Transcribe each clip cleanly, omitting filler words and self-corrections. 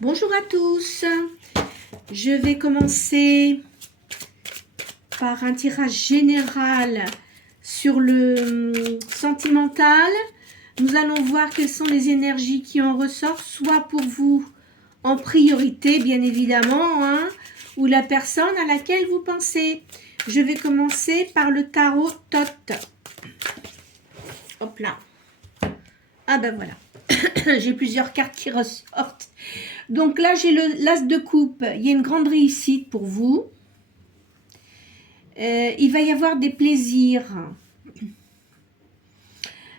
Bonjour à tous, je vais commencer par un tirage général sur le sentimental. Nous allons voir quelles sont les énergies qui en ressortent, soit pour vous en priorité, bien évidemment, hein, ou la personne à laquelle vous pensez. Je vais commencer par le tarot Thoth. Hop là. Ah ben voilà. J'ai plusieurs cartes qui ressortent. Donc là, j'ai l'as de coupe. Il y a une grande réussite pour vous. Il va y avoir des plaisirs.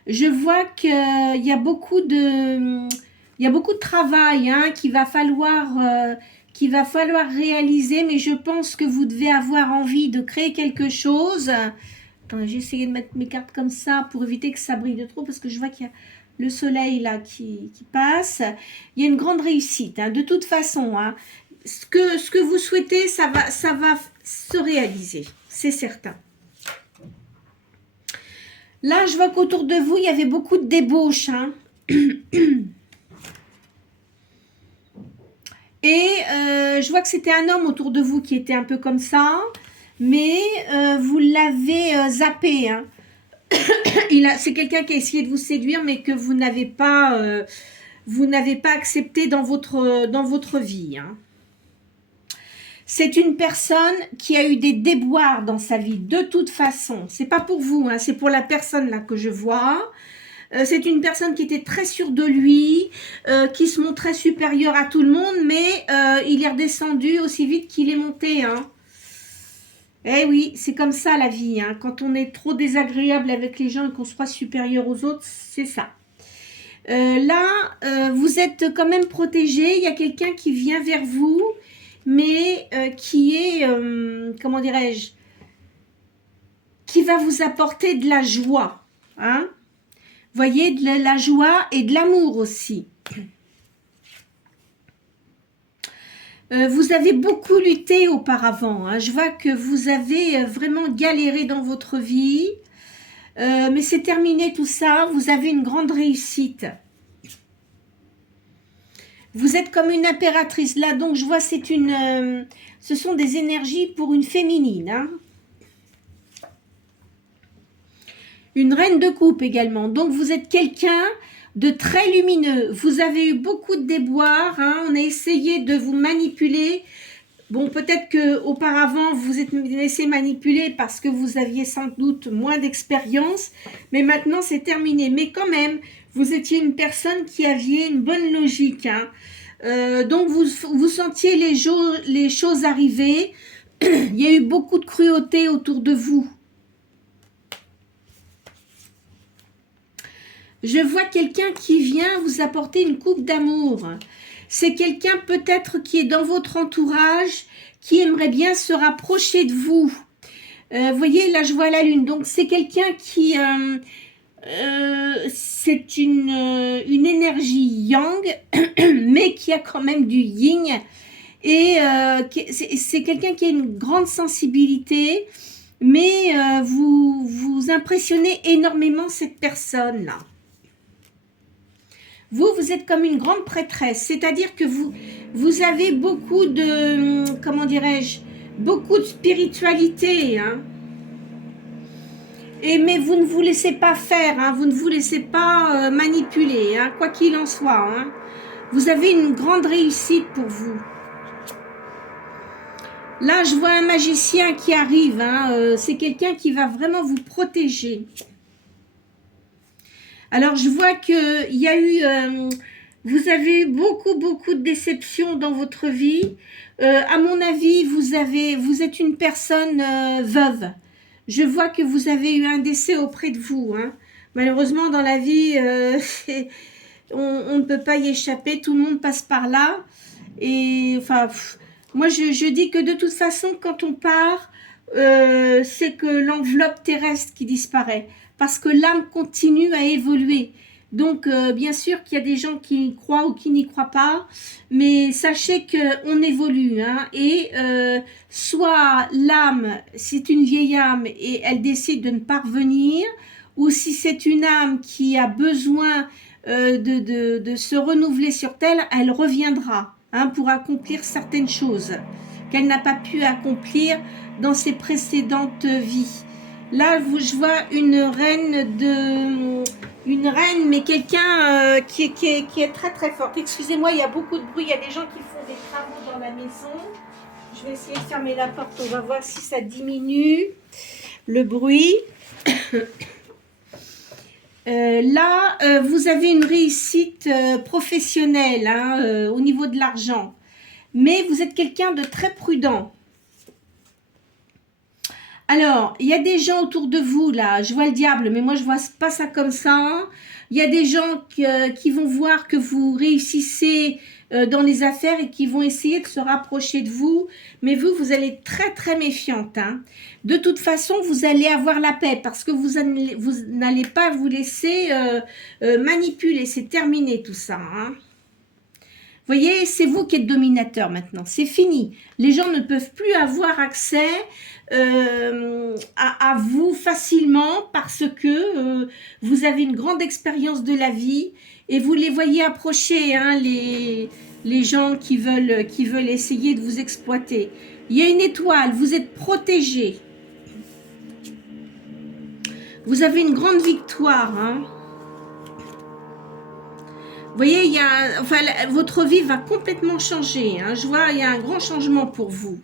Je vois qu'il y a beaucoup de travail hein, qu'il va falloir réaliser, mais je pense que vous devez avoir envie de créer quelque chose. Attendez, j'ai essayé de mettre mes cartes comme ça pour éviter que ça brille de trop, parce que je vois qu'il y a le soleil là qui passe. Il y a une grande réussite, hein, de toute façon. Hein, ce que vous souhaitez, ça va se réaliser, c'est certain. Là, je vois qu'autour de vous, il y avait beaucoup de débauches. Hein. Et je vois que c'était un homme autour de vous qui était un peu comme ça, mais vous l'avez zappé. Hein. C'est quelqu'un qui a essayé de vous séduire, mais que vous n'avez pas accepté dans votre vie. Hein. C'est une personne qui a eu des déboires dans sa vie, de toute façon. C'est pas pour vous, hein, c'est pour la personne là que je vois. C'est une personne qui était très sûre de lui, qui se montrait supérieur à tout le monde, mais il est redescendu aussi vite qu'il est monté. Hein. Eh oui, c'est comme ça la vie. Hein. Quand on est trop désagréable avec les gens et qu'on se croit supérieur aux autres, c'est ça. Là, vous êtes quand même protégé. Il y a quelqu'un qui vient vers vous, mais qui est, comment dirais-je, qui va vous apporter de la joie. Hein. Voyez, de la joie et de l'amour aussi. Vous avez beaucoup lutté auparavant. Hein. Je vois que vous avez vraiment galéré dans votre vie. Mais c'est terminé tout ça. Vous avez une grande réussite. Vous êtes comme une impératrice. Là, donc, je vois, ce sont des énergies pour une féminine. Hein. Une reine de coupe également. Donc, vous êtes quelqu'un de très lumineux. Vous avez eu beaucoup de déboires. Hein. On a essayé de vous manipuler. Bon, peut-être qu'auparavant, vous êtes laissé manipuler parce que vous aviez sans doute moins d'expérience. Mais maintenant, c'est terminé. Mais quand même, vous étiez une personne qui aviez une bonne logique. Hein. Donc, vous sentiez les choses arriver. Il y a eu beaucoup de cruauté autour de vous. Je vois quelqu'un qui vient vous apporter une coupe d'amour. C'est quelqu'un peut-être qui est dans votre entourage, qui aimerait bien se rapprocher de vous. Voyez, là je vois la lune. Donc c'est quelqu'un qui... c'est une énergie yang, mais qui a quand même du yin. Et c'est quelqu'un qui a une grande sensibilité, mais vous impressionnez énormément cette personne-là. Vous êtes comme une grande prêtresse, c'est-à-dire que vous avez beaucoup de, comment dirais-je, beaucoup de spiritualité, hein. Mais vous ne vous laissez pas faire, hein, vous ne vous laissez pas manipuler, hein, quoi qu'il en soit. Hein. Vous avez une grande réussite pour vous. Là, je vois un magicien qui arrive, hein, c'est quelqu'un qui va vraiment vous protéger. Alors, je vois qu'il y a eu... vous avez eu beaucoup de déceptions dans votre vie. À mon avis, vous êtes une personne veuve. Je vois que vous avez eu un décès auprès de vous. Hein. Malheureusement, dans la vie, on ne peut pas y échapper. Tout le monde passe par là. Et enfin, moi, je dis que de toute façon, quand on part, c'est que l'enveloppe terrestre qui disparaît. Parce que l'âme continue à évoluer. Donc, bien sûr qu'il y a des gens qui y croient ou qui n'y croient pas, mais sachez qu'on évolue. Hein, et soit l'âme, c'est une vieille âme et elle décide de ne pas revenir, ou si c'est une âme qui a besoin de se renouveler sur Terre, elle reviendra. hein, pour accomplir certaines choses qu'elle n'a pas pu accomplir dans ses précédentes vies. Là, je vois une reine, mais quelqu'un qui est très très forte. Excusez-moi, il y a beaucoup de bruit, il y a des gens qui font des travaux dans la maison. Je vais essayer de fermer la porte, on va voir si ça diminue le bruit. Là, vous avez une réussite professionnelle hein, au niveau de l'argent. Mais vous êtes quelqu'un de très prudent. Alors, il y a des gens autour de vous, là, je vois le diable, mais moi je vois pas ça comme ça. Hein. Il y a des gens qui vont voir que vous réussissez dans les affaires et qui vont essayer de se rapprocher de vous. Mais vous, vous allez être très très méfiante. Hein. De toute façon, vous allez avoir la paix parce que vous n'allez pas vous laisser manipuler. C'est terminé tout ça. Hein. Vous voyez, c'est vous qui êtes dominateur maintenant. C'est fini. Les gens ne peuvent plus avoir accès à vous facilement parce que vous avez une grande expérience de la vie et vous les voyez approcher, hein, les gens qui veulent essayer de vous exploiter. Il y a une étoile, vous êtes protégé. Vous avez une grande victoire, hein. Vous voyez, votre vie va complètement changer. Hein. Je vois, il y a un grand changement pour vous.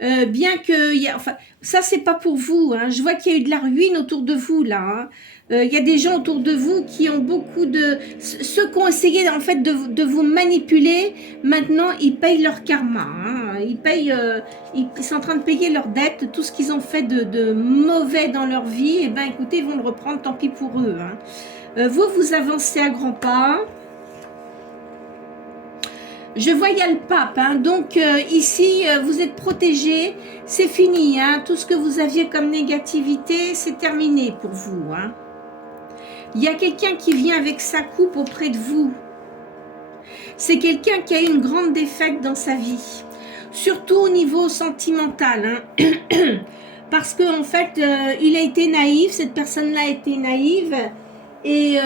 Bien que, ça c'est pas pour vous. Hein. Je vois qu'il y a eu de la ruine autour de vous là. Hein. Il y a des gens autour de vous qui ont beaucoup de, ceux qui ont essayé en fait de vous manipuler. Maintenant, ils payent leur karma. Hein. Ils sont en train de payer leurs dettes, tout ce qu'ils ont fait de mauvais dans leur vie. Et ben, écoutez, ils vont le reprendre. Tant pis pour eux. Hein. Vous avancez à grands pas. Je vois, il y a le pape. Hein. Donc, ici, vous êtes protégé. C'est fini. Hein. Tout ce que vous aviez comme négativité, c'est terminé pour vous. Hein. Il y a quelqu'un qui vient avec sa coupe auprès de vous. C'est quelqu'un qui a eu une grande défaite dans sa vie. Surtout au niveau sentimental. Hein. Parce qu'en fait, il a été naïf. Cette personne-là a été naïve. Et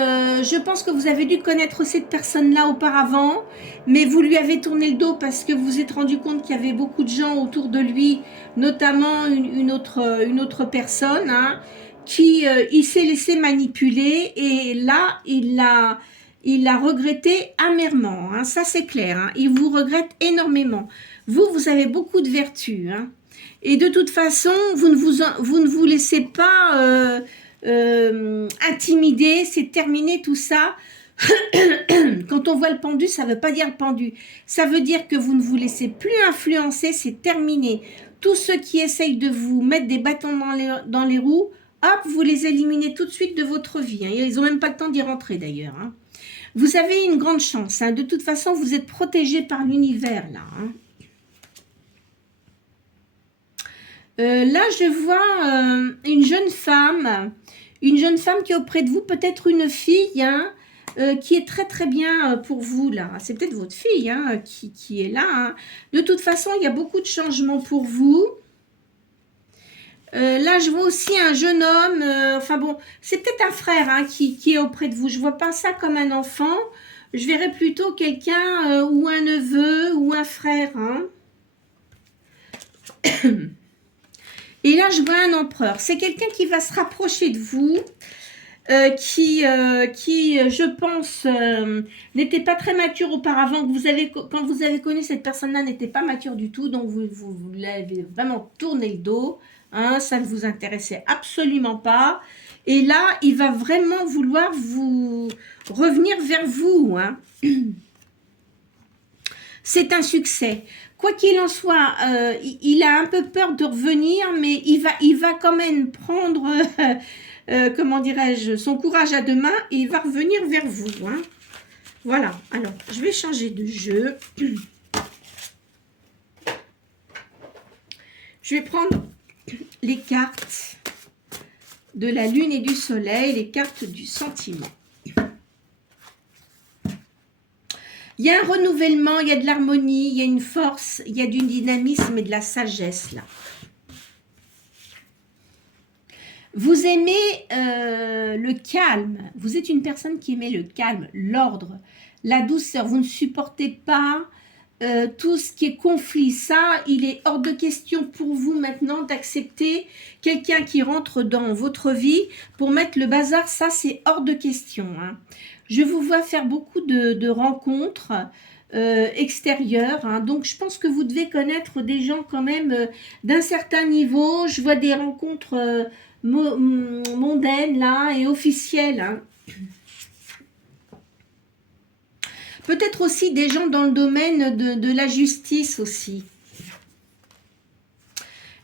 je pense que vous avez dû connaître cette personne-là auparavant, mais vous lui avez tourné le dos parce que vous vous êtes rendu compte qu'il y avait beaucoup de gens autour de lui, notamment une autre personne, hein, qui il s'est laissé manipuler et là, il l'a regretté amèrement. Hein, ça, c'est clair. Hein, il vous regrette énormément. Vous avez beaucoup de vertus. Hein, et de toute façon, vous ne vous laissez pas... intimider, c'est terminé tout ça. Quand on voit le pendu, ça ne veut pas dire le pendu. Ça veut dire que vous ne vous laissez plus influencer, c'est terminé. Tous ceux qui essayent de vous mettre des bâtons dans les roues, hop, vous les éliminez tout de suite de votre vie. Hein. Ils n'ont même pas le temps d'y rentrer d'ailleurs. Hein. Vous avez une grande chance. Hein. De toute façon, vous êtes protégé par l'univers là. Hein. Là, je vois une jeune femme qui est auprès de vous, peut-être une fille, hein, qui est très très bien pour vous, là. C'est peut-être votre fille hein, qui est là. Hein. De toute façon, il y a beaucoup de changements pour vous. Là, je vois aussi un jeune homme, enfin bon, c'est peut-être un frère hein, qui est auprès de vous. Je ne vois pas ça comme un enfant. Je verrais plutôt quelqu'un ou un neveu ou un frère. Hein. Et là, je vois un empereur. C'est quelqu'un qui va se rapprocher de vous, qui, je pense, n'était pas très mature auparavant. Quand vous avez connu cette personne-là, n'était pas mature du tout. Donc, vous l'avez vraiment tourné le dos. Hein, ça ne vous intéressait absolument pas. Et là, il va vraiment vouloir vous revenir vers vous. Hein. C'est un succès. Quoi qu'il en soit, il a un peu peur de revenir, mais il va quand même prendre, comment dirais-je, son courage à deux mains et il va revenir vers vous. Hein. Voilà, alors, je vais changer de jeu. Je vais prendre les cartes de la lune et du soleil, les cartes du sentiment. Il y a un renouvellement, il y a de l'harmonie, il y a une force, il y a du dynamisme et de la sagesse là. Vous aimez le calme, vous êtes une personne qui aimait le calme, l'ordre, la douceur. Vous ne supportez pas tout ce qui est conflit, ça, il est hors de question pour vous maintenant d'accepter quelqu'un qui rentre dans votre vie pour mettre le bazar. Ça, c'est hors de question, hein. Je vous vois faire beaucoup de rencontres extérieures, hein. Donc, je pense que vous devez connaître des gens quand même d'un certain niveau. Je vois des rencontres mondaines, là, et officielles, hein. Peut-être aussi des gens dans le domaine de la justice aussi.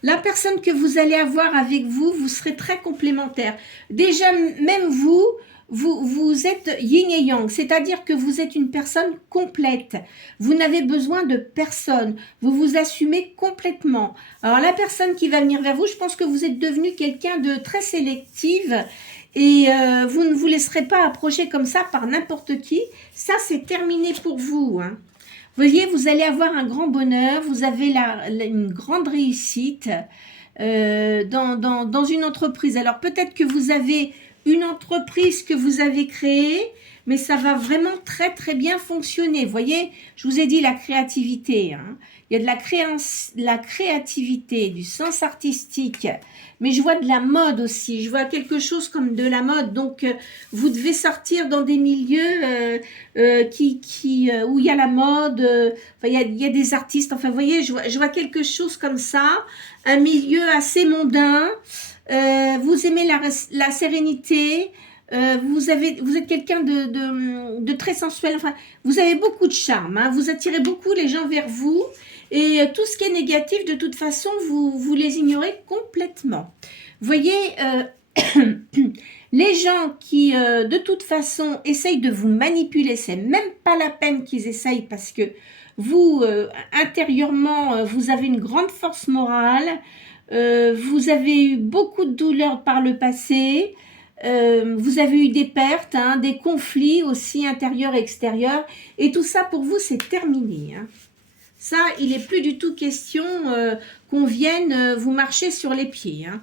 La personne que vous allez avoir avec vous, vous serez très complémentaires. Déjà, même vous êtes yin et yang, c'est-à-dire que vous êtes une personne complète. Vous n'avez besoin de personne. Vous vous assumez complètement. Alors, la personne qui va venir vers vous, je pense que vous êtes devenu quelqu'un de très sélective et vous ne vous laisserez pas approcher comme ça par n'importe qui. Ça, c'est terminé pour vous, hein. Vous voyez, vous allez avoir un grand bonheur, vous avez une grande réussite dans une entreprise. Alors peut-être que vous avez une entreprise que vous avez créée, mais ça va vraiment très très bien fonctionner. Vous voyez, je vous ai dit la créativité, hein. Il y a de la créativité, du sens artistique, mais je vois de la mode aussi. Je vois quelque chose comme de la mode. Donc, vous devez sortir dans des milieux où il y a la mode, enfin, il y a des artistes. Enfin, vous voyez, je vois quelque chose comme ça, un milieu assez mondain. Vous aimez la sérénité. Vous êtes quelqu'un de très sensuel. Enfin, vous avez beaucoup de charme, hein. Vous attirez beaucoup les gens vers vous. Et tout ce qui est négatif, de toute façon, vous les ignorez complètement. Vous voyez, les gens qui, de toute façon, essayent de vous manipuler, c'est même pas la peine qu'ils essayent parce que vous, intérieurement, vous avez une grande force morale, vous avez eu beaucoup de douleurs par le passé, vous avez eu des pertes, hein, des conflits aussi intérieurs et extérieurs, et tout ça pour vous, c'est terminé, hein. Ça, il n'est plus du tout question qu'on vienne vous marcher sur les pieds, hein.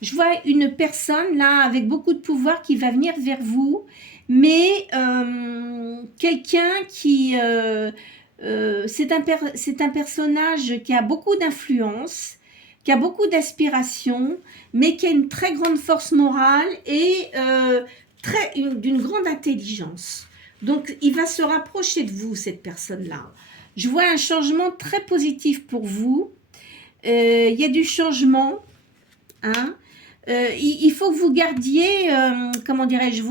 Je vois une personne là avec beaucoup de pouvoir qui va venir vers vous, mais quelqu'un qui... c'est un personnage qui a beaucoup d'influence, qui a beaucoup d'aspiration, mais qui a une très grande force morale et d'une grande intelligence. Donc, il va se rapprocher de vous, cette personne-là. Je vois un changement très positif pour vous. Il y a du changement, hein. Il faut que vous gardiez, comment dirais-je,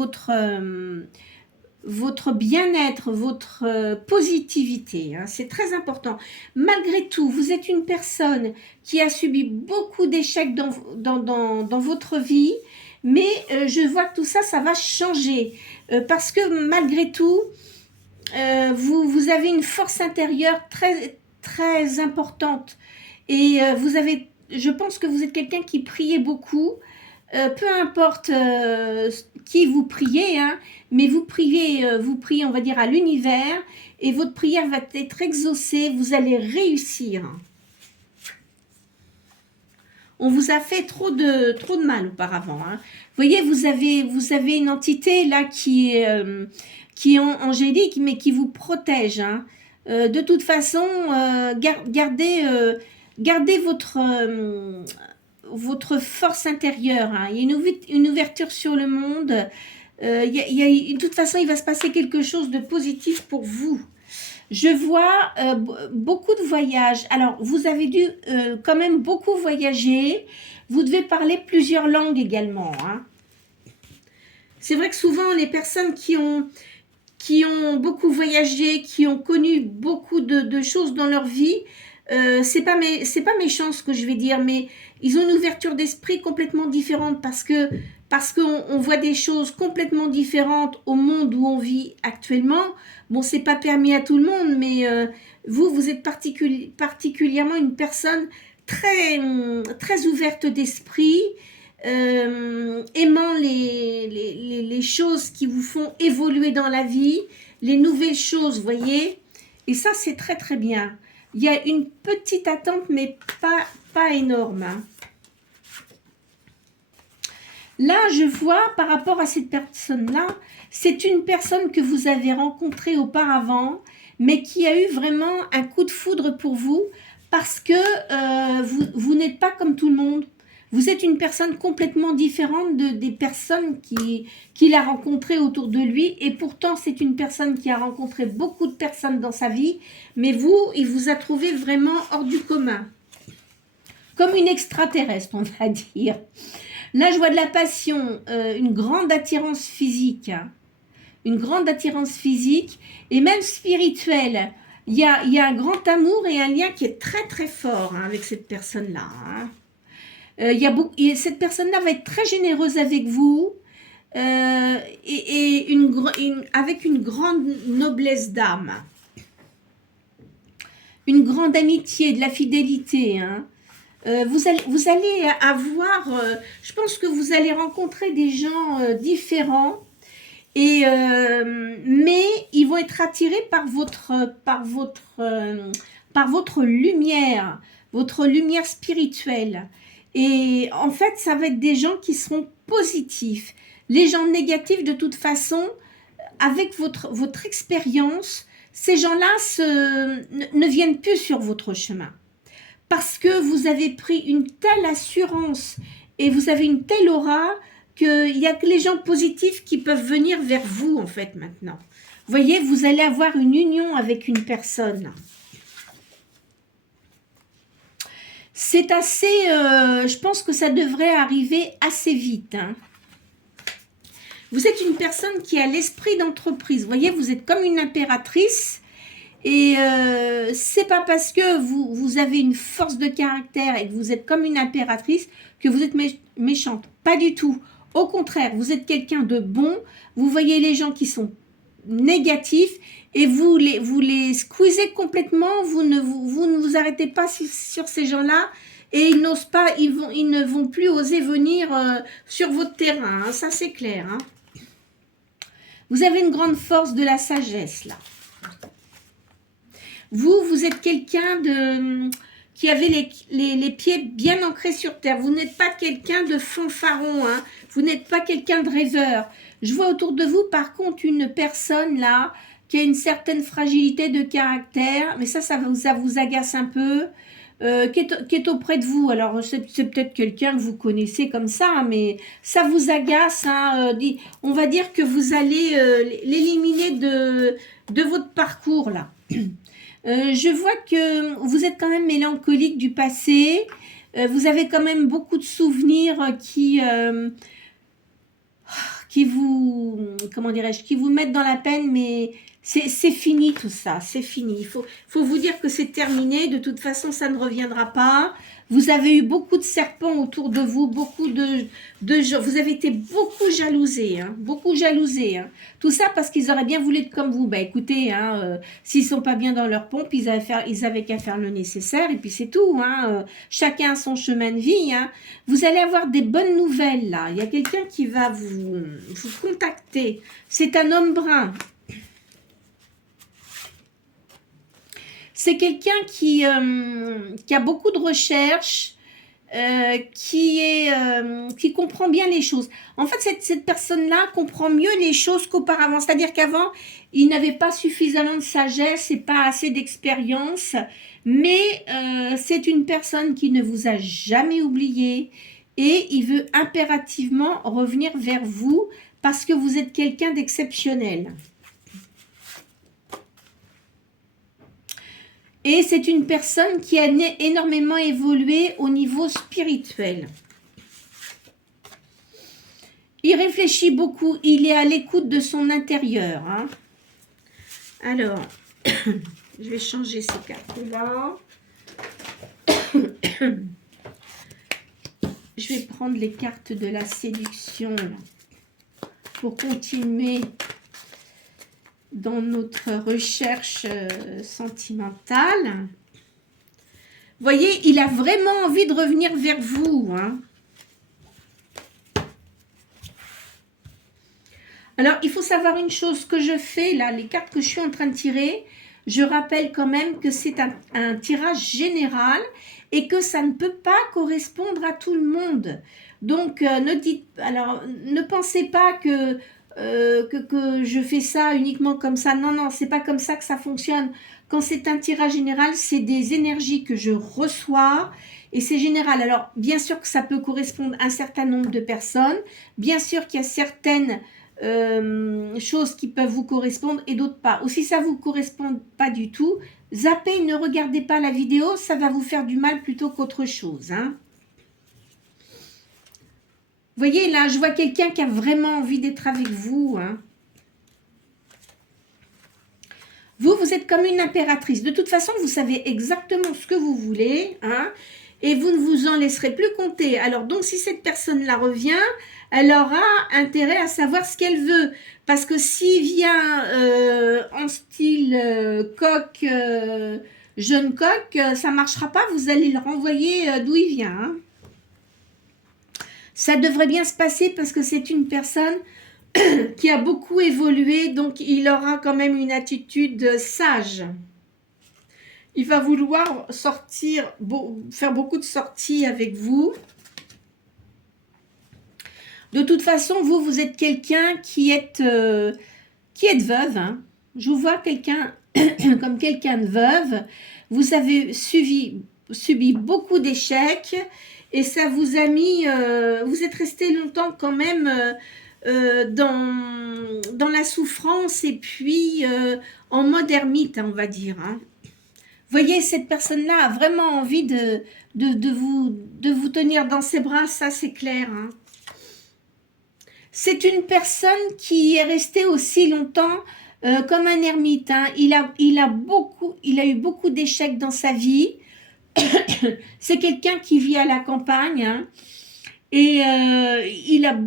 votre bien-être, votre positivité, hein. C'est très important. Malgré tout, vous êtes une personne qui a subi beaucoup d'échecs dans votre vie, mais je vois que tout ça, ça va changer. Parce que malgré tout, vous avez une force intérieure très, très importante. Et je pense que vous êtes quelqu'un qui priez beaucoup. Peu importe qui vous priez, hein, mais vous priez, on va dire, à l'univers, et votre prière va être exaucée, vous allez réussir. On vous a fait trop de mal auparavant, hein. Vous voyez, vous avez une entité là qui est angélique, mais qui vous protège, hein. De toute façon, gardez votre force intérieure, hein. Il y a une ouverture sur le monde. De toute façon, il va se passer quelque chose de positif pour vous. Je vois beaucoup de voyages. Alors, vous avez dû quand même beaucoup voyager. Vous devez parler plusieurs langues également, hein. C'est vrai que souvent, les personnes qui ont beaucoup voyagé, qui ont connu beaucoup de choses dans leur vie, c'est pas méchant ce que je vais dire, mais ils ont une ouverture d'esprit complètement différente parce qu'on voit des choses complètement différentes au monde où on vit actuellement. Bon, c'est pas permis à tout le monde, mais vous êtes particulièrement une personne très, très ouverte d'esprit, aimant les choses qui vous font évoluer dans la vie, les nouvelles choses, vous voyez. Et ça, c'est très très bien. Il y a une petite attente, mais pas énorme, hein. Là, je vois, par rapport à cette personne-là, c'est une personne que vous avez rencontrée auparavant, mais qui a eu vraiment un coup de foudre pour vous parce que vous n'êtes pas comme tout le monde. Vous êtes une personne complètement différente des personnes qu'il a rencontrées autour de lui. Et pourtant, c'est une personne qui a rencontré beaucoup de personnes dans sa vie. Mais vous, il vous a trouvé vraiment hors du commun. Comme une extraterrestre, on va dire. Là, je vois de la passion, une grande attirance physique. Une grande attirance physique et même spirituelle. Il y a un grand amour et un lien qui est très très fort avec cette personne-là. Cette personne-là va être très généreuse avec vous et avec une grande noblesse d'âme. Une grande amitié, de la fidélité. Vous allez avoir, je pense que vous allez rencontrer des gens différents, mais ils vont être attirés par votre lumière spirituelle. Et en fait, ça va être des gens qui seront positifs. Les gens négatifs, de toute façon, avec votre expérience, ces gens-là ne viennent plus sur votre chemin. Parce que vous avez pris une telle assurance et vous avez une telle aura qu'il n'y a que les gens positifs qui peuvent venir vers vous, en fait, maintenant. Vous voyez, vous allez avoir une union avec une personne. C'est assez, je pense que ça devrait arriver assez vite. Vous êtes une personne qui a l'esprit d'entreprise. Vous voyez, vous êtes comme une impératrice. Et c'est pas parce que vous avez une force de caractère et que vous êtes comme une impératrice que vous êtes méchante. Pas du tout. Au contraire, vous êtes quelqu'un de bon. Vous voyez les gens qui sont négatifs et vous les squeezez complètement. Vous ne vous arrêtez pas sur ces gens-là et ils n'osent pas, ils ne vont plus oser venir sur votre terrain. Ça, c'est clair. Vous avez une grande force de la sagesse, là. Vous êtes quelqu'un qui avait les pieds bien ancrés sur terre. Vous n'êtes pas quelqu'un de fanfaron. Vous n'êtes pas quelqu'un de rêveur. Je vois autour de vous, par contre, une personne, là, qui a une certaine fragilité de caractère. Mais ça vous agace un peu. Qui est auprès de vous. Alors, c'est peut-être quelqu'un que vous connaissez comme ça, mais ça vous agace. On va dire que vous allez l'éliminer de votre parcours, là. Je vois que vous êtes quand même mélancolique du passé. Vous avez quand même beaucoup de souvenirs qui vous, comment dirais-je, qui vous mettent dans la peine, mais c'est fini tout ça, c'est fini. Il faut vous dire que c'est terminé. De toute façon, ça ne reviendra pas. Vous avez eu beaucoup de serpents autour de vous, beaucoup de gens. Vous avez été beaucoup jalousés, beaucoup jalousés. Tout ça parce qu'ils auraient bien voulu être comme vous. Bah écoutez, s'ils sont pas bien dans leur pompe, ils avaient qu'à faire le nécessaire et puis c'est tout. Chacun a son chemin de vie. Vous allez avoir des bonnes nouvelles là. Il y a quelqu'un qui va vous contacter. C'est un homme brun. C'est quelqu'un qui a beaucoup de recherches, qui comprend bien les choses. En fait, cette personne-là comprend mieux les choses qu'auparavant. C'est-à-dire qu'avant, il n'avait pas suffisamment de sagesse et pas assez d'expérience. Mais c'est une personne qui ne vous a jamais oublié et il veut impérativement revenir vers vous parce que vous êtes quelqu'un d'exceptionnel. Et c'est une personne qui a énormément évolué au niveau spirituel. Il réfléchit beaucoup, il est à l'écoute de son intérieur. Alors, je vais changer ces cartes-là. Je vais prendre les cartes de la séduction pour continuer dans notre recherche sentimentale. Vous voyez, il a vraiment envie de revenir vers vous. Alors, il faut savoir une chose que je fais, là, les cartes que je suis en train de tirer, je rappelle quand même que c'est un tirage général et que ça ne peut pas correspondre à tout le monde. Donc, ne pensez pas que que je fais ça uniquement comme ça. Non, non, c'est pas comme ça que ça fonctionne. Quand c'est un tirage général, c'est des énergies que je reçois et c'est général. Alors, bien sûr que ça peut correspondre à un certain nombre de personnes. Bien sûr qu'il y a certaines choses qui peuvent vous correspondre et d'autres pas. Ou si ça vous correspond pas du tout, zappez, ne regardez pas la vidéo, ça va vous faire du mal plutôt qu'autre chose, hein. Vous voyez, là, je vois quelqu'un qui a vraiment envie d'être avec vous, hein. Vous êtes comme une impératrice. De toute façon, vous savez exactement ce que vous voulez, hein, et vous ne vous en laisserez plus compter. Alors, donc, si cette personne-là revient, elle aura intérêt à savoir ce qu'elle veut. Parce que s'il vient en style coq, jeune coq, ça ne marchera pas. Vous allez le renvoyer d'où il vient, hein. Ça devrait bien se passer parce que c'est une personne qui a beaucoup évolué, donc il aura quand même une attitude sage. Il va vouloir sortir, faire beaucoup de sorties avec vous. De toute façon, vous êtes quelqu'un qui êtes veuve, hein. Je vous vois quelqu'un comme quelqu'un de veuve. Vous avez subi beaucoup d'échecs et ça vous a mis, vous êtes resté longtemps quand même dans la souffrance et puis en mode ermite, on va dire, hein. Vous voyez, cette personne-là a vraiment envie de vous tenir dans ses bras, ça c'est clair, hein. C'est une personne qui est restée aussi longtemps comme un ermite, hein. Il a eu beaucoup d'échecs dans sa vie. C'est quelqu'un qui vit à la campagne, hein, et il a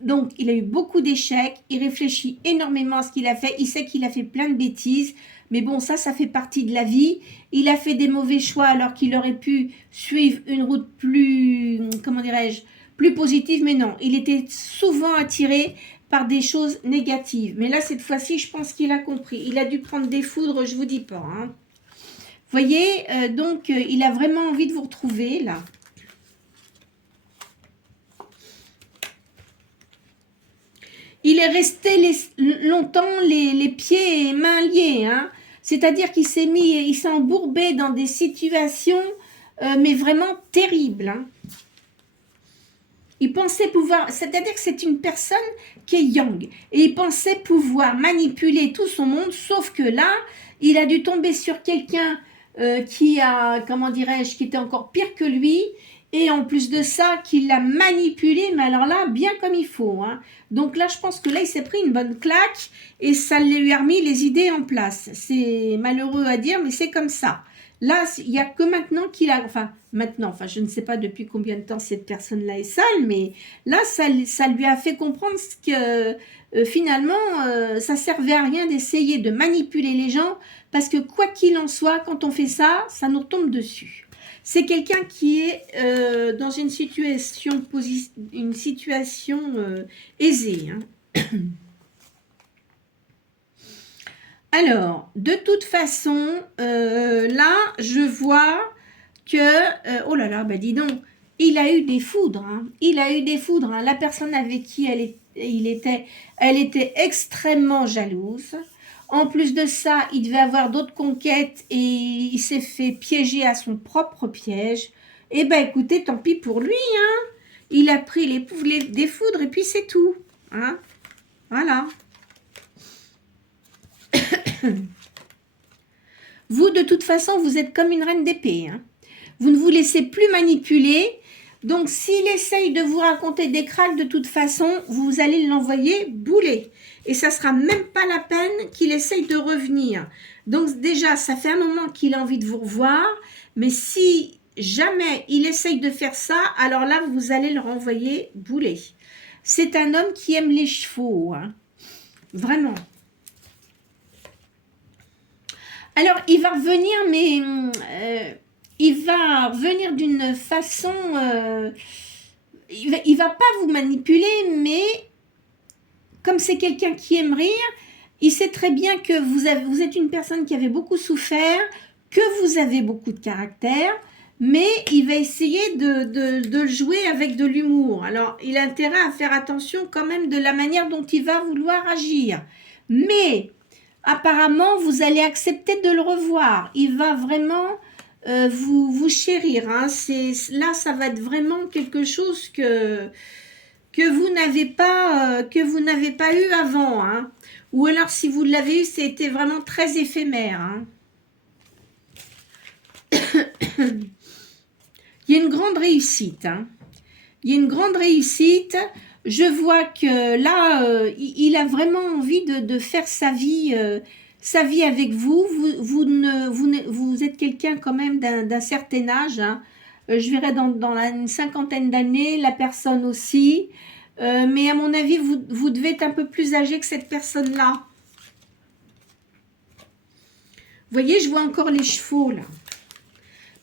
eu beaucoup d'échecs. Il réfléchit énormément à ce qu'il a fait. Il sait qu'il a fait plein de bêtises, mais bon, ça fait partie de la vie. Il a fait des mauvais choix alors qu'il aurait pu suivre une route plus, comment dirais-je, plus positive, mais non. Il était souvent attiré par des choses négatives. Mais là, cette fois-ci, je pense qu'il a compris. Il a dû prendre des foudres, je vous dis pas, hein. Vous voyez, donc, il a vraiment envie de vous retrouver, là. Il est resté longtemps les pieds et mains liés, hein. C'est-à-dire qu'il il s'est embourbé dans des situations, mais vraiment terribles, hein. Il pensait pouvoir, c'est-à-dire que c'est une personne qui est yang, et il pensait pouvoir manipuler tout son monde, sauf que là, il a dû tomber sur quelqu'un qui a, comment dirais-je, qui était encore pire que lui, et en plus de ça, qui l'a manipulé, mais alors là, bien comme il faut, hein. Donc là, je pense que là, il s'est pris une bonne claque, et ça lui a remis les idées en place. C'est malheureux à dire, mais c'est comme ça. Là, il n'y a que maintenant qu'il a... Enfin, je ne sais pas depuis combien de temps cette personne-là est seule, mais là, ça lui a fait comprendre que finalement, ça ne servait à rien d'essayer de manipuler les gens, parce que quoi qu'il en soit, quand on fait ça, ça nous retombe dessus. C'est quelqu'un qui est dans une situation aisée, hein. Alors, de toute façon, là, je vois que... oh là là, bah dis donc, il a eu des foudres, hein. Il a eu des foudres, hein. La personne avec qui elle était extrêmement jalouse. En plus de ça, il devait avoir d'autres conquêtes et il s'est fait piéger à son propre piège. Eh bien, écoutez, tant pis pour lui, hein. Il a pris des foudres et puis c'est tout, hein. Voilà. Vous, de toute façon, vous êtes comme une reine d'épée, hein. Vous ne vous laissez plus manipuler. Donc, s'il essaye de vous raconter des cracks, de toute façon, vous allez l'envoyer bouler. Et ça ne sera même pas la peine qu'il essaye de revenir. Donc, déjà, ça fait un moment qu'il a envie de vous revoir. Mais si jamais il essaye de faire ça, alors là, vous allez le renvoyer bouler. C'est un homme qui aime les chevaux, hein. Vraiment. Alors, il va revenir, mais il va revenir d'une façon... il va pas vous manipuler, mais comme c'est quelqu'un qui aime rire, il sait très bien que vous êtes une personne qui avait beaucoup souffert, que vous avez beaucoup de caractère, mais il va essayer de jouer avec de l'humour. Alors, il a intérêt à faire attention quand même de la manière dont il va vouloir agir. Mais, apparemment, vous allez accepter de le revoir. Il va vraiment vous chérir. Hein. Là, ça va être vraiment quelque chose que vous n'avez pas eu avant. Hein. Ou alors, si vous l'avez eu, c'était vraiment très éphémère. Hein. Il y a une grande réussite. Hein. Il y a une grande réussite. Je vois que là, il a vraiment envie de faire sa vie avec vous. Vous êtes quelqu'un quand même d'un certain âge. Hein. Je verrai dans une cinquantaine d'années, la personne aussi. Mais à mon avis, vous devez être un peu plus âgé que cette personne-là. Vous voyez, je vois encore les chevaux là.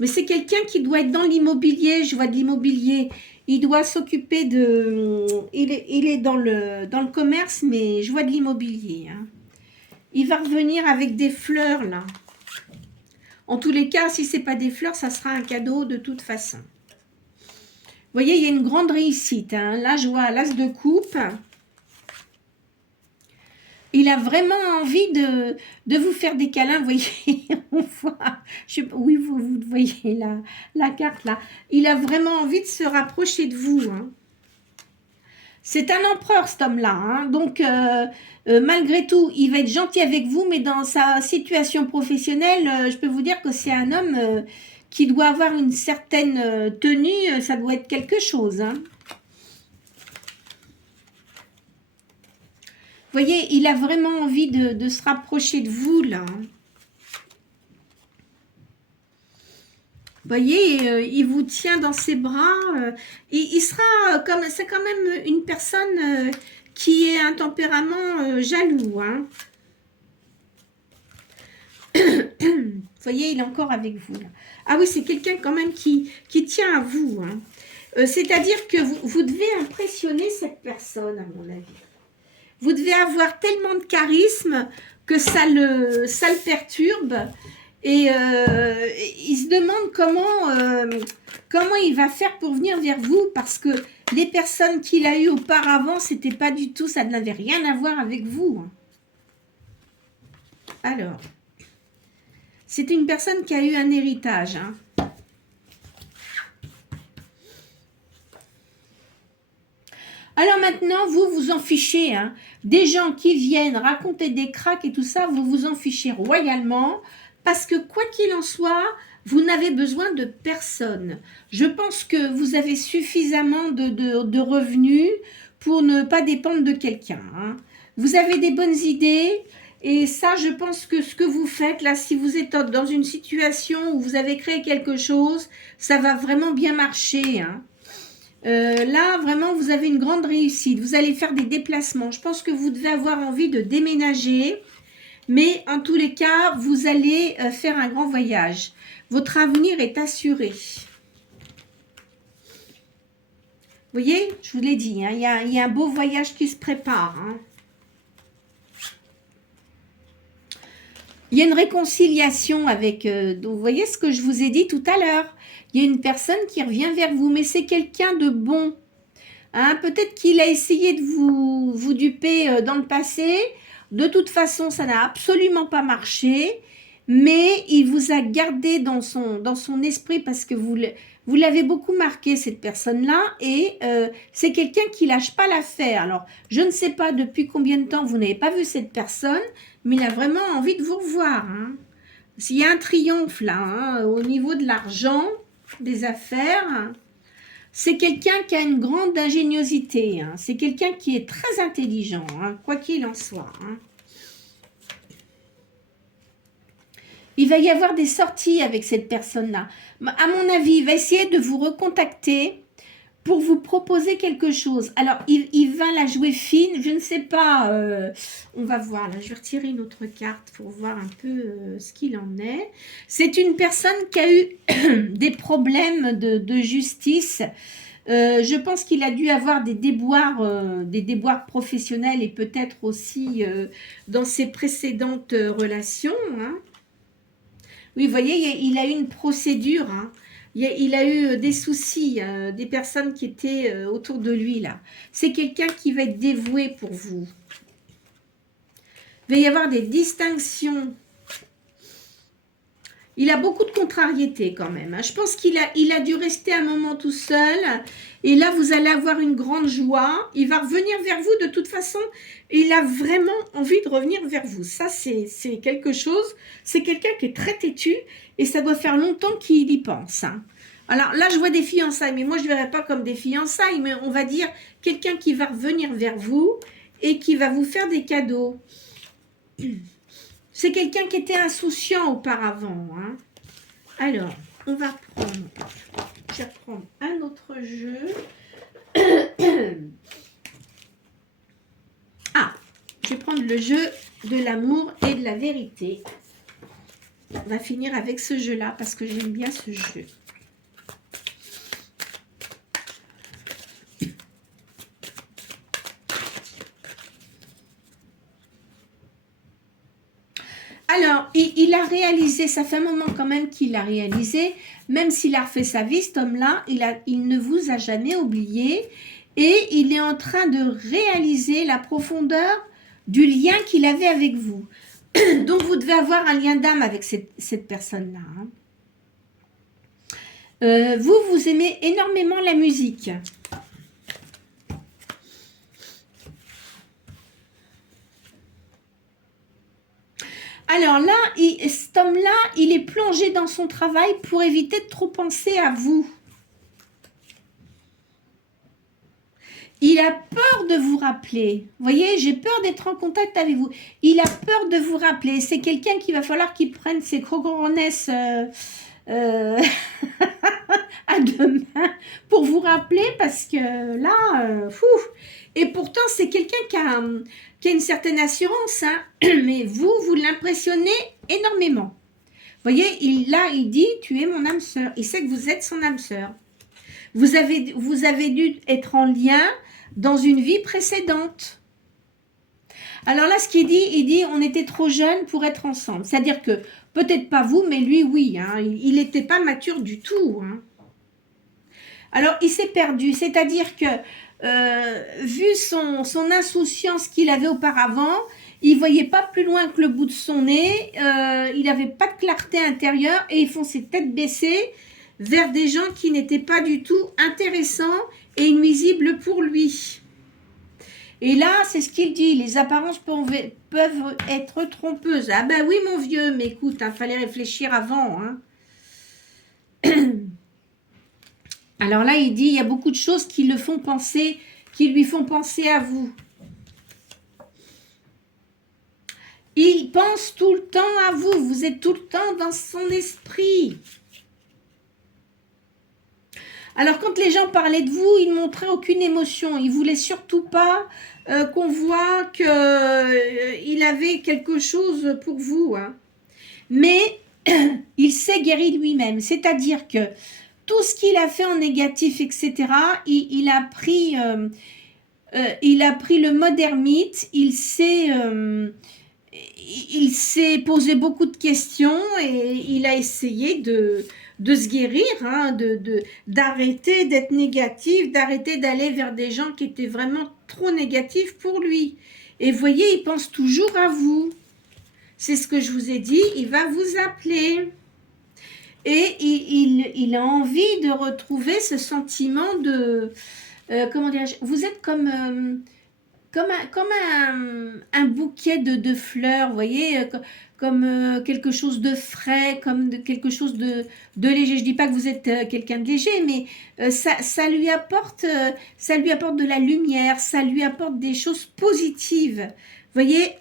Mais c'est quelqu'un qui doit être dans l'immobilier, je vois de l'immobilier. Il doit s'occuper de... Il est dans le commerce, mais je vois de l'immobilier. Hein. Il va revenir avec des fleurs, là. En tous les cas, si ce n'est pas des fleurs, ça sera un cadeau de toute façon. Vous voyez, il y a une grande réussite. Hein. Là, je vois l'as de coupe. Il a vraiment envie de vous faire des câlins, vous voyez, on voit, oui, vous voyez la carte là. Il a vraiment envie de se rapprocher de vous. Hein. C'est un empereur cet homme-là, hein. Donc malgré tout, il va être gentil avec vous, mais dans sa situation professionnelle, je peux vous dire que c'est un homme qui doit avoir une certaine tenue, ça doit être quelque chose. Hein. Vous voyez, il a vraiment envie de se rapprocher de vous, là. Vous voyez, il vous tient dans ses bras. Il sera comme... C'est quand même une personne qui est un tempérament jaloux. Hein. Vous voyez, il est encore avec vous. Là. Ah oui, c'est quelqu'un quand même qui tient à vous. Hein. C'est-à-dire que vous devez impressionner cette personne, à mon avis. Vous devez avoir tellement de charisme que ça le perturbe. Et il se demande comment il va faire pour venir vers vous. Parce que les personnes qu'il a eues auparavant, c'était pas du tout, ça n'avait rien à voir avec vous. Alors, c'est une personne qui a eu un héritage. Hein. Alors maintenant, vous vous en fichez. Hein. Des gens qui viennent raconter des cracks et tout ça, vous vous en fichez royalement. Parce que quoi qu'il en soit, vous n'avez besoin de personne. Je pense que vous avez suffisamment de revenus pour ne pas dépendre de quelqu'un. Hein. Vous avez des bonnes idées. Et ça, je pense que ce que vous faites, là, si vous êtes dans une situation où vous avez créé quelque chose, ça va vraiment bien marcher. Hein. Là, vraiment, vous avez une grande réussite. Vous allez faire des déplacements. Je pense que vous devez avoir envie de déménager. Mais en tous les cas, vous allez faire un grand voyage. Votre avenir est assuré. Vous voyez, je vous l'ai dit, hein, il y a un beau voyage qui se prépare. Hein. Il y a une réconciliation avec... vous voyez ce que je vous ai dit tout à l'heure. Il y a une personne qui revient vers vous, mais c'est quelqu'un de bon. Hein, peut-être qu'il a essayé de vous duper dans le passé. De toute façon, ça n'a absolument pas marché. Mais il vous a gardé dans son esprit parce que vous l'avez beaucoup marqué, cette personne-là. Et c'est quelqu'un qui lâche pas l'affaire. Alors, je ne sais pas depuis combien de temps vous n'avez pas vu cette personne, mais il a vraiment envie de vous revoir. Hein. S'il y a un triomphe là, hein, au niveau de l'argent, des affaires, c'est quelqu'un qui a une grande ingéniosité. Hein. C'est quelqu'un qui est très intelligent, hein, quoi qu'il en soit. Hein. Il va y avoir des sorties avec cette personne-là. À mon avis, il va essayer de vous recontacter pour vous proposer quelque chose. Alors, il va la jouer fine. Je ne sais pas. On va voir. Là, je vais retirer une autre carte pour voir un peu ce qu'il en est. C'est une personne qui a eu des problèmes de justice. Je pense qu'il a dû avoir des déboires professionnels et peut-être aussi dans ses précédentes relations. Hein. Oui, vous voyez, il a eu une procédure. Hein. il a eu des soucis, des personnes qui étaient autour de lui, là. C'est quelqu'un qui va être dévoué pour vous. Il va y avoir des distinctions. Il a beaucoup de contrariétés quand même. Je pense qu'il a dû rester un moment tout seul. Et là, vous allez avoir une grande joie. Il va revenir vers vous de toute façon. Il a vraiment envie de revenir vers vous. Ça, c'est quelque chose. C'est quelqu'un qui est très têtu. Et ça doit faire longtemps qu'il y pense. Alors là, je vois des fiançailles. Mais moi, je ne verrai pas comme des fiançailles. Mais on va dire quelqu'un qui va revenir vers vous et qui va vous faire des cadeaux. C'est quelqu'un qui était insouciant auparavant. Alors, on va prendre... Je vais prendre un autre jeu. Je vais prendre le jeu de l'amour et de la vérité. On va finir avec ce jeu-là parce que j'aime bien ce jeu. Alors, il a réalisé, ça fait un moment quand même qu'il a réalisé, même s'il a refait sa vie, cet homme-là, il ne vous a jamais oublié et il est en train de réaliser la profondeur du lien qu'il avait avec vous. Donc, vous devez avoir un lien d'âme avec cette personne-là. Vous aimez énormément la musique. Alors là, cet homme-là, il est plongé dans son travail pour éviter de trop penser à vous. Il a peur de vous rappeler. Vous voyez, j'ai peur d'être en contact avec vous. Il a peur de vous rappeler. C'est quelqu'un qu'il va falloir qu'il prenne ses crocoronnesses à deux mains pour vous rappeler parce que là, fou. Et pourtant, c'est quelqu'un qui a une certaine assurance, mais vous l'impressionnez énormément. Vous voyez, là, il dit, tu es mon âme sœur. Il sait que vous êtes son âme sœur. Vous avez dû être en lien dans une vie précédente. Alors là, ce qu'il dit, il dit, on était trop jeunes pour être ensemble. C'est-à-dire que, peut-être pas vous, mais lui, oui. Il n'était pas mature du tout. Alors, il s'est perdu. C'est-à-dire que, vu son insouciance qu'il avait auparavant, il voyait pas plus loin que le bout de son nez, il n'avait pas de clarté intérieure et il fonçait tête baissée vers des gens qui n'étaient pas du tout intéressants et nuisibles pour lui. Et là, c'est ce qu'il dit, les apparences peuvent être trompeuses. Ah ben oui mon vieux, mais écoute, fallait réfléchir avant. Alors là, il dit, il y a beaucoup de choses qui lui font penser à vous. Il pense tout le temps à vous. Vous êtes tout le temps dans son esprit. Alors, quand les gens parlaient de vous, ils ne montraient aucune émotion. Ils ne voulaient surtout pas qu'on voit qu'il avait quelque chose pour vous. Mais il s'est guéri lui-même. C'est-à-dire que tout ce qu'il a fait en négatif, etc., il a pris le mode ermite, il s'est posé beaucoup de questions et il a essayé de se guérir, d'arrêter d'être négatif, d'arrêter d'aller vers des gens qui étaient vraiment trop négatifs pour lui. Et vous voyez, il pense toujours à vous. C'est ce que je vous ai dit, il va vous appeler. Et il a envie de retrouver ce sentiment de... comment dirais-je, vous êtes comme un bouquet de fleurs, vous voyez, comme quelque chose de frais, comme quelque chose de léger. Je ne dis pas que vous êtes quelqu'un de léger, mais ça lui apporte de la lumière, ça lui apporte des choses positives. Vous voyez,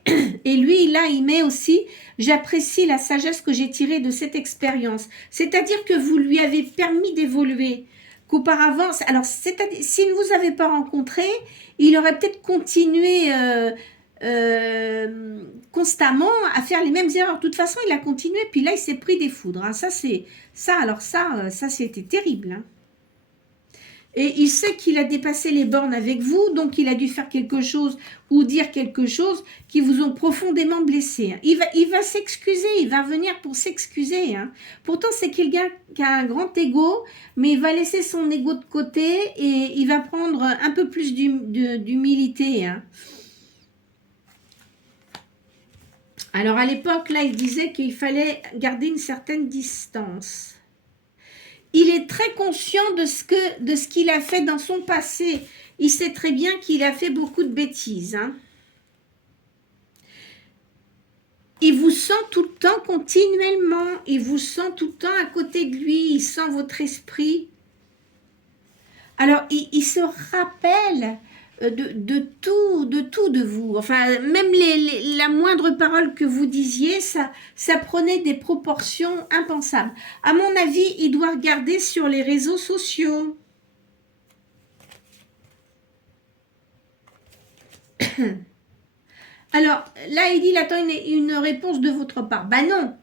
et lui, là, il met aussi, j'apprécie la sagesse que j'ai tirée de cette expérience. C'est-à-dire que vous lui avez permis d'évoluer, qu'auparavant, alors, s'il ne vous avait pas rencontré, il aurait peut-être continué constamment à faire les mêmes erreurs. De toute façon, il a continué, puis là, il s'est pris des foudres. Ça, c'était terrible. Et il sait qu'il a dépassé les bornes avec vous, donc il a dû faire quelque chose ou dire quelque chose qui vous ont profondément blessé. Hein. Il va s'excuser, il va venir pour s'excuser. Hein. Pourtant, c'est quelqu'un qui a un grand ego, mais il va laisser son ego de côté et il va prendre un peu plus d'humilité. Hein. Alors, à l'époque, là, il disait qu'il fallait garder une certaine distance. Il est très conscient de ce qu'il a fait dans son passé. Il sait très bien qu'il a fait beaucoup de bêtises. Hein. Il vous sent tout le temps continuellement. Il vous sent tout le temps à côté de lui. Il sent votre esprit. Alors, il se rappelle de tout de vous. Enfin, même la moindre parole que vous disiez, ça prenait des proportions impensables. À mon avis, il doit regarder sur les réseaux sociaux. Alors, là, il dit, il attend une réponse de votre part. Ben non,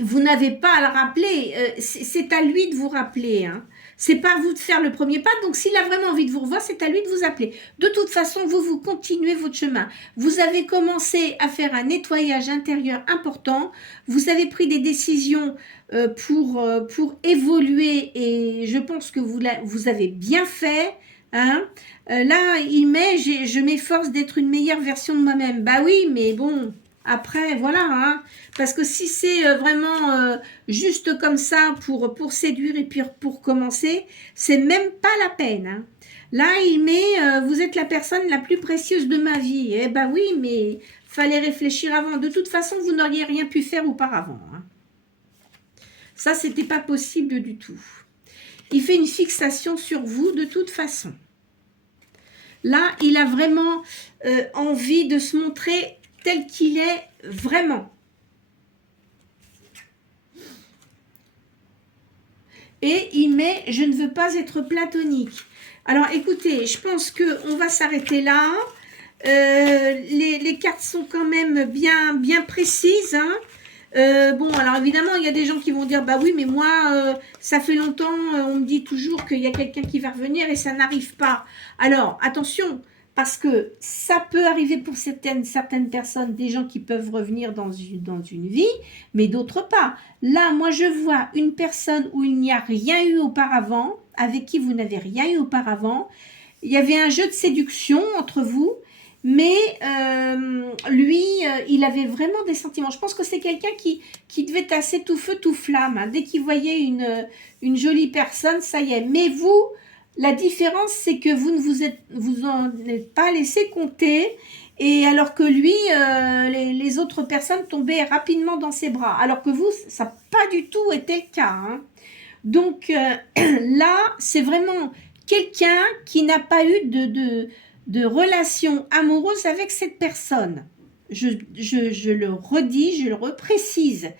vous n'avez pas à le rappeler. C'est à lui de vous rappeler. Hein. C'est pas à vous de faire le premier pas. Donc, s'il a vraiment envie de vous revoir, c'est à lui de vous appeler. De toute façon, vous continuez votre chemin. Vous avez commencé à faire un nettoyage intérieur important. Vous avez pris des décisions pour évoluer et je pense que vous avez bien fait. Hein. Là, il met, je m'efforce d'être une meilleure version de moi-même. Bah oui, mais bon, après, voilà. Hein. Parce que si c'est vraiment juste comme ça pour séduire et puis pour commencer, c'est même pas la peine. Hein. Là, il met, vous êtes la personne la plus précieuse de ma vie. Eh bah oui, mais fallait réfléchir avant. De toute façon, vous n'auriez rien pu faire auparavant. Hein. Ça, c'était pas possible du tout. Il fait une fixation sur vous de toute façon. Là, il a vraiment envie de se montrer tel qu'il est vraiment. Et il met « Je ne veux pas être platonique ». Alors, écoutez, je pense qu'on va s'arrêter là. Les cartes sont quand même bien précises, hein. Bon, alors évidemment, il y a des gens qui vont dire, bah oui, mais moi, ça fait longtemps, on me dit toujours qu'il y a quelqu'un qui va revenir et ça n'arrive pas. Alors, attention, parce que ça peut arriver pour certaines personnes, des gens qui peuvent revenir dans une vie, mais d'autres pas. Là, moi, je vois une personne où il n'y a rien eu auparavant, avec qui vous n'avez rien eu auparavant. Il y avait un jeu de séduction entre vous. Mais lui, il avait vraiment des sentiments. Je pense que c'est quelqu'un qui devait être assez tout feu, tout flamme. Hein. Dès qu'il voyait une jolie personne, ça y est. Mais vous, la différence, c'est que vous ne vous en êtes pas laissé compter. Et alors que lui, les autres personnes tombaient rapidement dans ses bras. Alors que vous, ça n'a pas du tout été le cas. Hein. Donc là, c'est vraiment quelqu'un qui n'a pas eu de relation amoureuse avec cette personne. Je le redis, je le reprécise.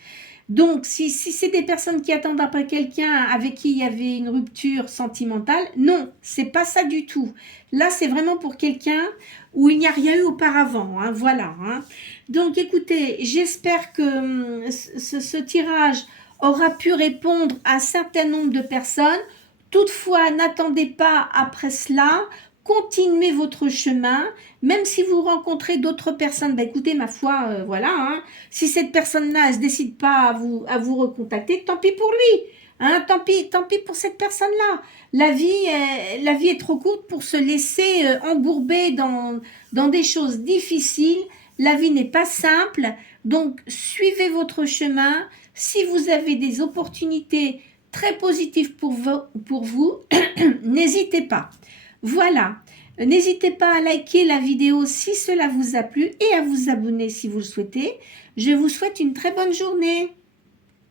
Donc, si c'est des personnes qui attendent après quelqu'un avec qui il y avait une rupture sentimentale, non, c'est pas ça du tout. Là, c'est vraiment pour quelqu'un où il n'y a rien eu auparavant. Hein, voilà. Hein. Donc, écoutez, j'espère que ce tirage aura pu répondre à un certain nombre de personnes. Toutefois, n'attendez pas après cela. Continuez votre chemin, même si vous rencontrez d'autres personnes, ben écoutez, ma foi, voilà, hein, si cette personne-là, elle ne se décide pas à vous recontacter, tant pis pour lui, hein, tant pis pour cette personne-là. La vie est trop courte pour se laisser embourber dans des choses difficiles. La vie n'est pas simple, donc suivez votre chemin. Si vous avez des opportunités très positives pour vous n'hésitez pas. Voilà, n'hésitez pas à liker la vidéo si cela vous a plu et à vous abonner si vous le souhaitez. Je vous souhaite une très bonne journée.